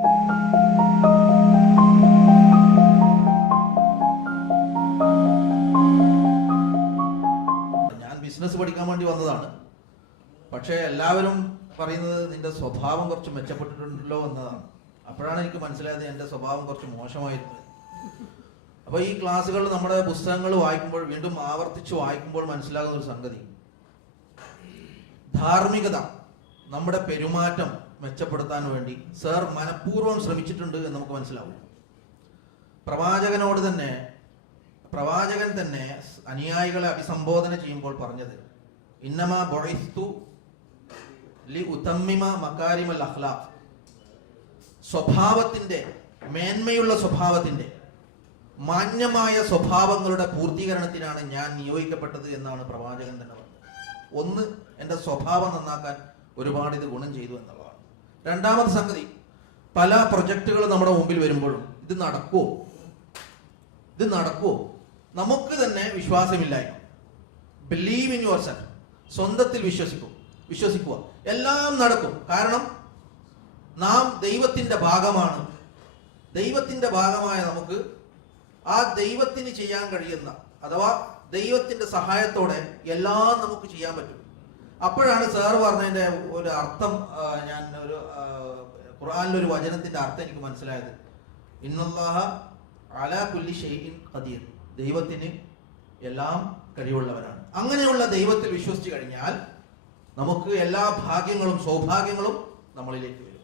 ഞാൻ ബിസിനസ് പഠിക്കാൻ വേണ്ടി വന്നതാണ്. പക്ഷേ എല്ലാവരും പറയുന്നത് നിന്റെ സ്വഭാവം കുറച്ച് മെച്ചപ്പെട്ടിട്ടുണ്ടല്ലോ എന്നതാണ്. അപ്പോഴാണ് എനിക്ക് മനസ്സിലായത് എൻ്റെ സ്വഭാവം കുറച്ച് മോശമായിരുന്നു. അപ്പോൾ ഈ ക്ലാസ്സുകളിൽ നമ്മുടെ പുസ്തകങ്ങൾ വായിക്കുമ്പോൾ, വീണ്ടും ആവർത്തിച്ച് വായിക്കുമ്പോൾ മനസ്സിലാകുന്ന ഒരു സംഗതി, ധാർമ്മികത, നമ്മുടെ പെരുമാറ്റം മെച്ചപ്പെടുത്താൻ വേണ്ടി സർ മനഃപൂർവ്വം ശ്രമിച്ചിട്ടുണ്ട് എന്ന് നമുക്ക് മനസ്സിലാവും. പ്രവാചകൻ തന്നെ അനുയായികളെ അഭിസംബോധന ചെയ്യുമ്പോൾ പറഞ്ഞത്, ഇന്നമാ ബുഇസ്തു ലി ഉതമ്മിമ മകാരിമൽ അഖ്ലാഖ്, സ്വഭാവത്തിന്റെ, മേന്മയുള്ള സ്വഭാവത്തിന്റെ, മാന്യമായ സ്വഭാവങ്ങളുടെ പൂർത്തീകരണത്തിനാണ് ഞാൻ നിയോഗിക്കപ്പെട്ടത് എന്നാണ് പ്രവാചകൻ തന്നെ പറഞ്ഞത്. ഒന്ന്, എൻ്റെ സ്വഭാവം നന്നാക്കാൻ ഒരുപാട് ഇത് ഗുണം ചെയ്തു എന്നുള്ളതാണ്. രണ്ടാമത്തെ സംഗതി, പല പ്രൊജക്റ്റുകൾ നമ്മുടെ മുമ്പിൽ വരുമ്പോഴും ഇത് നടക്കുമോ നമുക്ക് തന്നെ വിശ്വാസമില്ലായ്മ. ബിലീവ് ഇൻ യുവർ സെൽഫ്, സ്വന്തത്തിൽ വിശ്വസിക്കുക, എല്ലാം നടക്കും. കാരണം നാം ദൈവത്തിന്റെ ഭാഗമാണ്. ദൈവത്തിന്റെ ഭാഗമായ നമുക്ക് ആ ദൈവത്തിന് ചെയ്യാൻ കഴിയുന്ന, അഥവാ ദൈവത്തിന്റെ സഹായത്തോടെ എല്ലാം നമുക്ക് ചെയ്യാൻ പറ്റും. അപ്പോഴാണ് സാറ് പറഞ്ഞതിന്റെ ഒരു അർത്ഥം, ഞാൻ ഒരു ഖുർആനിലൊരു വചനത്തിന്റെ അർത്ഥം എനിക്ക് മനസ്സിലായത്. ഇന്നല്ലാഹ അലാ കുല്ലി ഷൈഇൻ ഖദീർ, ദൈവത്തിന് എല്ലാം കഴിവുള്ളവരാണ്. അങ്ങനെയുള്ള ദൈവത്തിൽ വിശ്വസിച്ച് കഴിഞ്ഞാൽ നമുക്ക് എല്ലാ ഭാഗ്യങ്ങളും സൗഭാഗ്യങ്ങളും നമ്മളിലേക്ക് വരും.